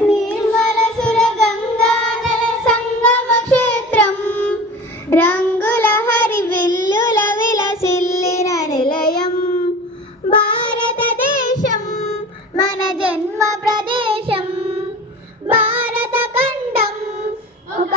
నిర్మలసుర గంగానల సంగమ క్షేత్రం రంగుల హరి విల్లుల విలసిల్లిన నిలయం భారతదేశం మన జన్మ ప్రదేశం భారత ఖండం ఒక